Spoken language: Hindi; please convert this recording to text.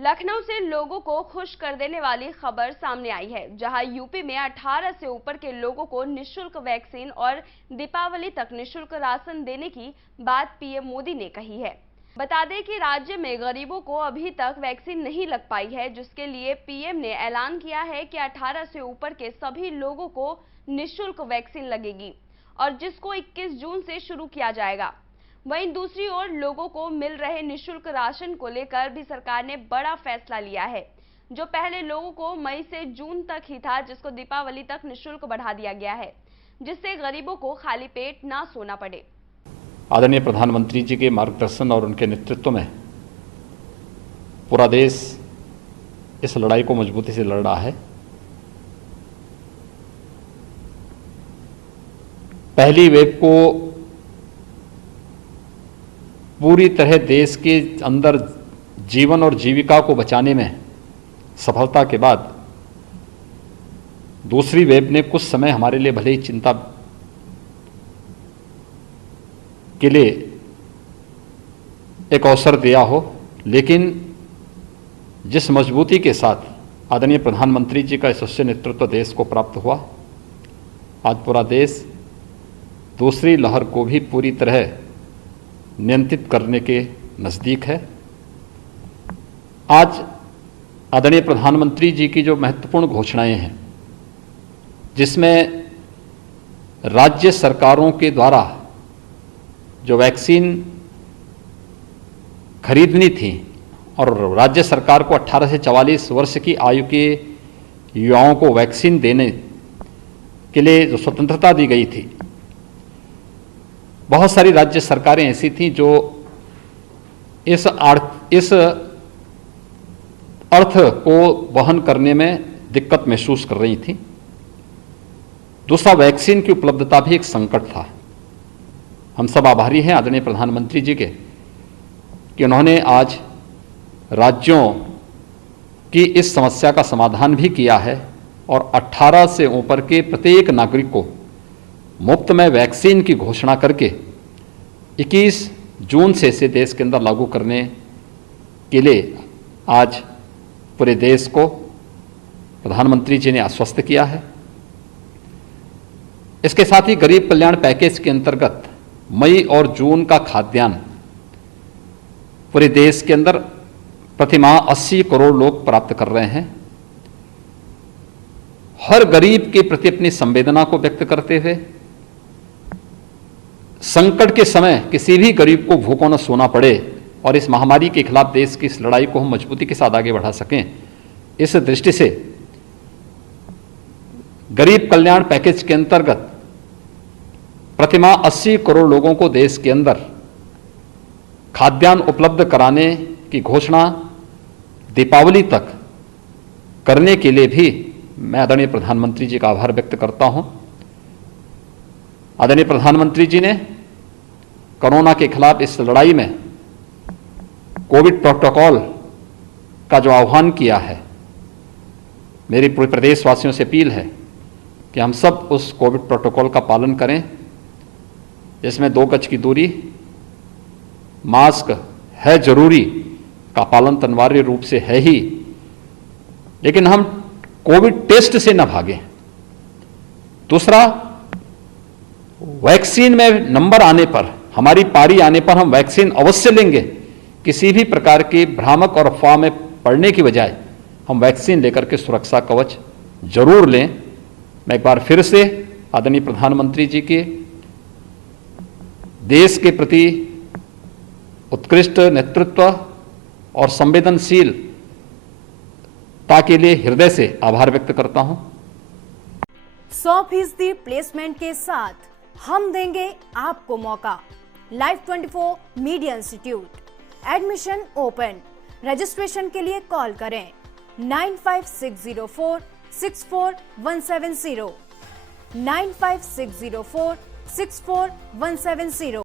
लखनऊ से लोगों को खुश कर देने वाली खबर सामने आई है, जहां यूपी में 18 से ऊपर के लोगों को निःशुल्क वैक्सीन और दीपावली तक निःशुल्क राशन देने की बात पीएम मोदी ने कही है। बता दें कि राज्य में गरीबों को अभी तक वैक्सीन नहीं लग पाई है, जिसके लिए पीएम ने ऐलान किया है कि 18 से ऊपर के सभी लोगों को निःशुल्क वैक्सीन लगेगी और जिसको 21 जून से शुरू किया जाएगा। वहीं दूसरी ओर लोगों को मिल रहे निःशुल्क राशन को लेकर भी सरकार ने बड़ा फैसला लिया है। जो पहले लोगों को मई से जून तक ही था, जिसको दीपावली तक निःशुल्क बढ़ा दिया गया है, जिससे गरीबों को खाली पेट ना सोना पड़े। आदरणीय प्रधानमंत्री जी के मार्गदर्शन और उनके नेतृत्व में पूरा देश इस लड़ाई को मजबूती से लड़ रहा है। पहली वेव को पूरी तरह देश के अंदर जीवन और जीविका को बचाने में सफलता के बाद दूसरी वेव ने कुछ समय हमारे लिए भले ही चिंता के लिए एक अवसर दिया हो, लेकिन जिस मजबूती के साथ आदरणीय प्रधानमंत्री जी का यशस्वी नेतृत्व देश को प्राप्त हुआ, आज पूरा देश दूसरी लहर को भी पूरी तरह नियंत्रित करने के नज़दीक है। आज आदरणीय प्रधानमंत्री जी की जो महत्वपूर्ण घोषणाएं हैं, जिसमें राज्य सरकारों के द्वारा जो वैक्सीन खरीदनी थी और राज्य सरकार को 18 से 44 वर्ष की आयु के युवाओं को वैक्सीन देने के लिए जो स्वतंत्रता दी गई थी, बहुत सारी राज्य सरकारें ऐसी थीं जो इस अर्थ को वहन करने में दिक्कत महसूस कर रही थीं। दूसरा, वैक्सीन की उपलब्धता भी एक संकट था। हम सब आभारी हैं आदरणीय प्रधानमंत्री जी के कि उन्होंने आज राज्यों की इस समस्या का समाधान भी किया है और 18 से ऊपर के प्रत्येक नागरिक को मुफ्त में वैक्सीन की घोषणा करके 21 जून से इसे देश के अंदर लागू करने के लिए आज पूरे देश को प्रधानमंत्री जी ने आश्वस्त किया है। इसके साथ ही गरीब कल्याण पैकेज के अंतर्गत मई और जून का खाद्यान्न पूरे देश के अंदर प्रतिमाह 80 करोड़ लोग प्राप्त कर रहे हैं। हर गरीब के प्रति अपनी संवेदना को व्यक्त करते हुए संकट के समय किसी भी गरीब को भूखों न सोना पड़े और इस महामारी के खिलाफ देश की इस लड़ाई को हम मजबूती के साथ आगे बढ़ा सकें, इस दृष्टि से गरीब कल्याण पैकेज के अंतर्गत प्रतिमाह 80 करोड़ लोगों को देश के अंदर खाद्यान्न उपलब्ध कराने की घोषणा दीपावली तक करने के लिए भी मैं आदरणीय प्रधानमंत्री जी का आभार व्यक्त करता हूं। आदरणीय प्रधानमंत्री जी ने कोरोना के खिलाफ इस लड़ाई में कोविड प्रोटोकॉल का जो आह्वान किया है, मेरी पूरे प्रदेशवासियों से अपील है कि हम सब उस कोविड प्रोटोकॉल का पालन करें, जिसमें 2 गज की दूरी, मास्क है जरूरी का पालन अनिवार्य रूप से है ही, लेकिन हम कोविड टेस्ट से न भागें। दूसरा, वैक्सीन में नंबर आने पर, हमारी पारी आने पर हम वैक्सीन अवश्य लेंगे। किसी भी प्रकार की भ्रामक और अफवाह में पड़ने की बजाय हम वैक्सीन लेकर के सुरक्षा कवच जरूर लें। मैं एक बार फिर से आदरणीय प्रधानमंत्री जी के देश के प्रति उत्कृष्ट नेतृत्व और संवेदनशीलता के लिए हृदय से आभार व्यक्त करता हूं। 100% प्लेसमेंट के साथ हम देंगे आपको मौका। Life 24 media institute, admission open. Registration के लिए कॉल करें 9560464170 9560464170।